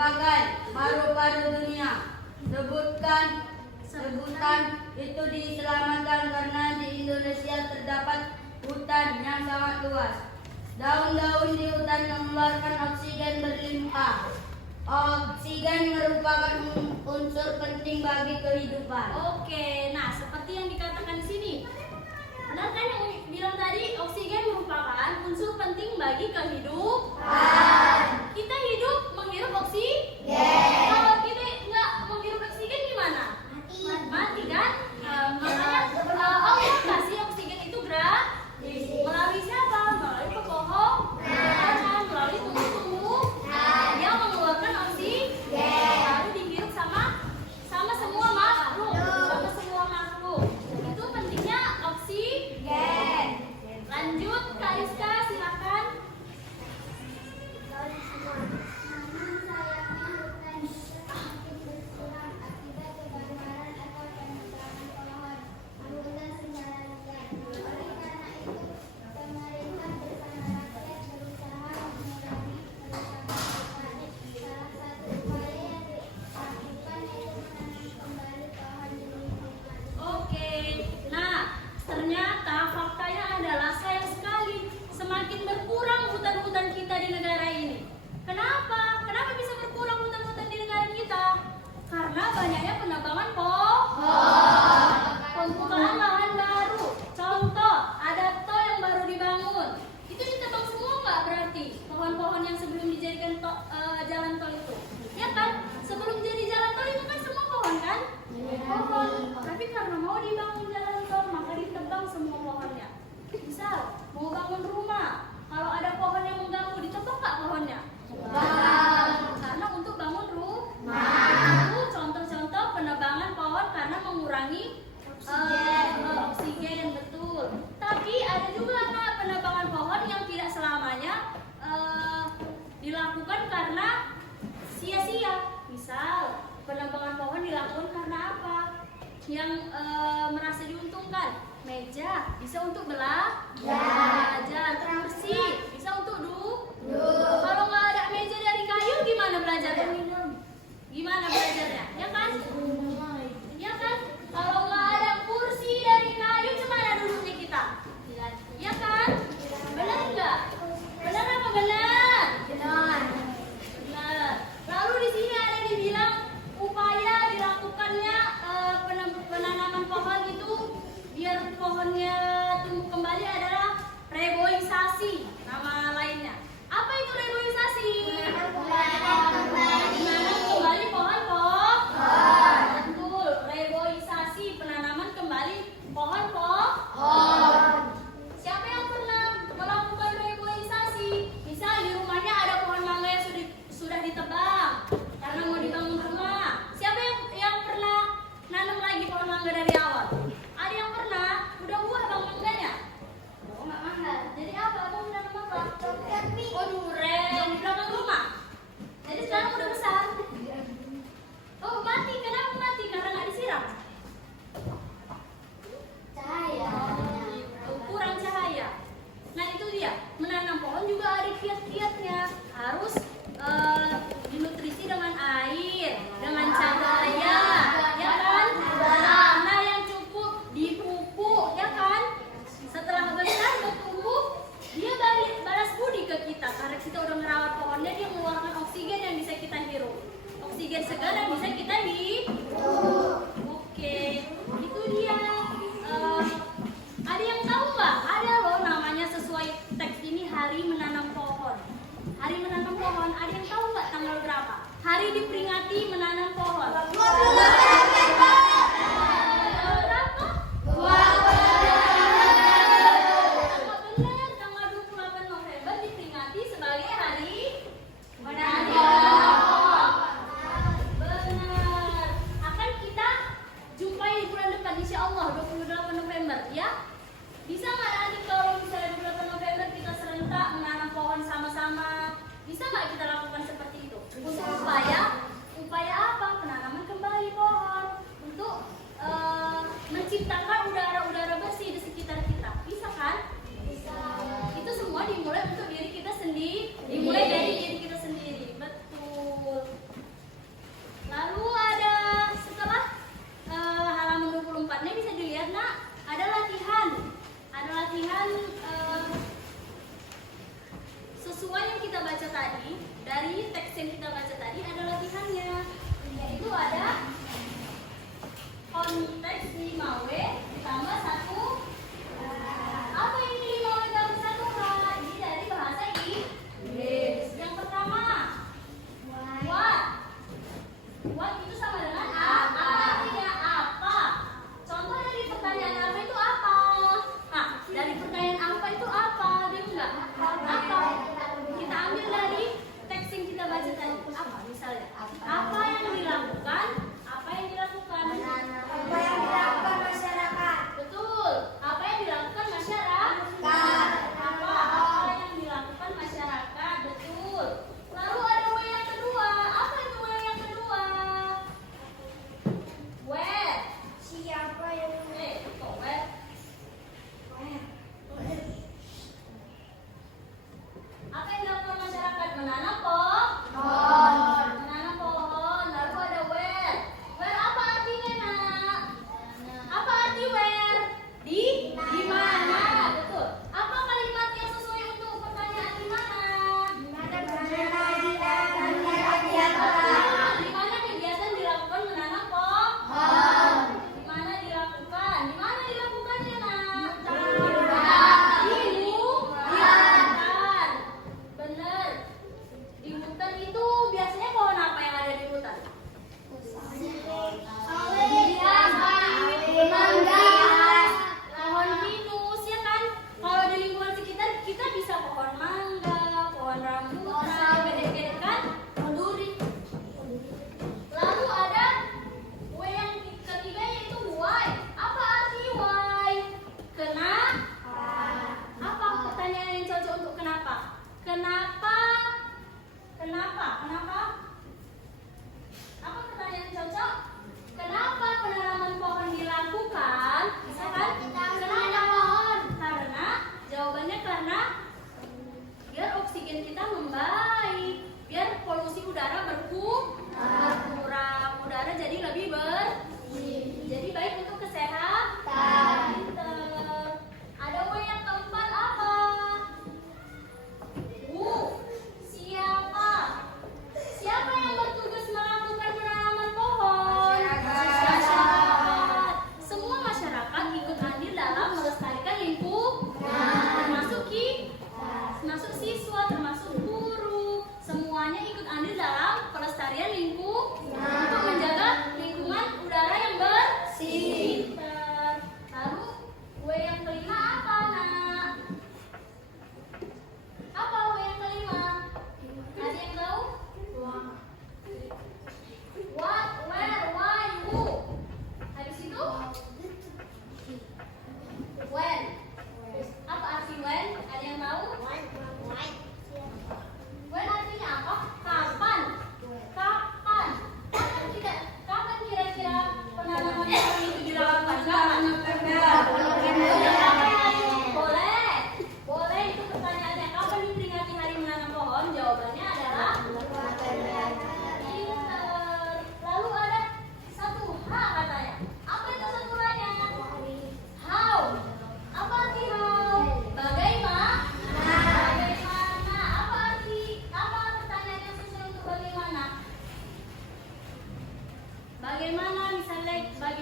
sebagai paru-paru dunia. Sebutan itu diselamatkan karena di Indonesia terdapat hutan yang sangat luas. Daun-daun di hutan mengeluarkan oksigen berlimpah. Oksigen merupakan unsur penting bagi kehidupan. Oke, nah seperti yang dikatakan di sini. Benar kan yang bilang tadi, oksigen merupakan unsur penting bagi kehidupan. Kita hidup menghirup oksigen. Kalau kita nggak menghirup oksigen gimana? Mati kan? Makanya Allah kasih oksigen itu gratis. Melalui siapa? Melalui pepohonan, melalui tumbuh-tumbuhan yang mengeluarkan oksigen. Lalu dihirup sama semua makhluk. Itu pentingnya oksigen. Lanjut, Kak Rizka, silakan. iya. Misal, penebangan pohon dilakukan karena apa? Yang merasa diuntungkan. Meja bisa untuk belajar. Kursi bisa untuk duduk. Kalau nggak ada meja dari kayu, gimana belajarnya? Gimana belajarnya? Ya kan? Ya kan? Kalau nggak ada kursi dari kayu, gimana duduknya kita? Ya kan? Benar nggak? Benar apa benar? Benar. Lalu di sini ada dibilang upaya dilakukannya penanaman pohon itu biar pohonnya tumbuh kembali adalah reboisasi, nama lainnya. Apa itu reboisasi?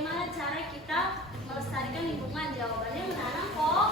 bagaimana cara kita melestarikan lingkungan? Jawabannya menanam kok.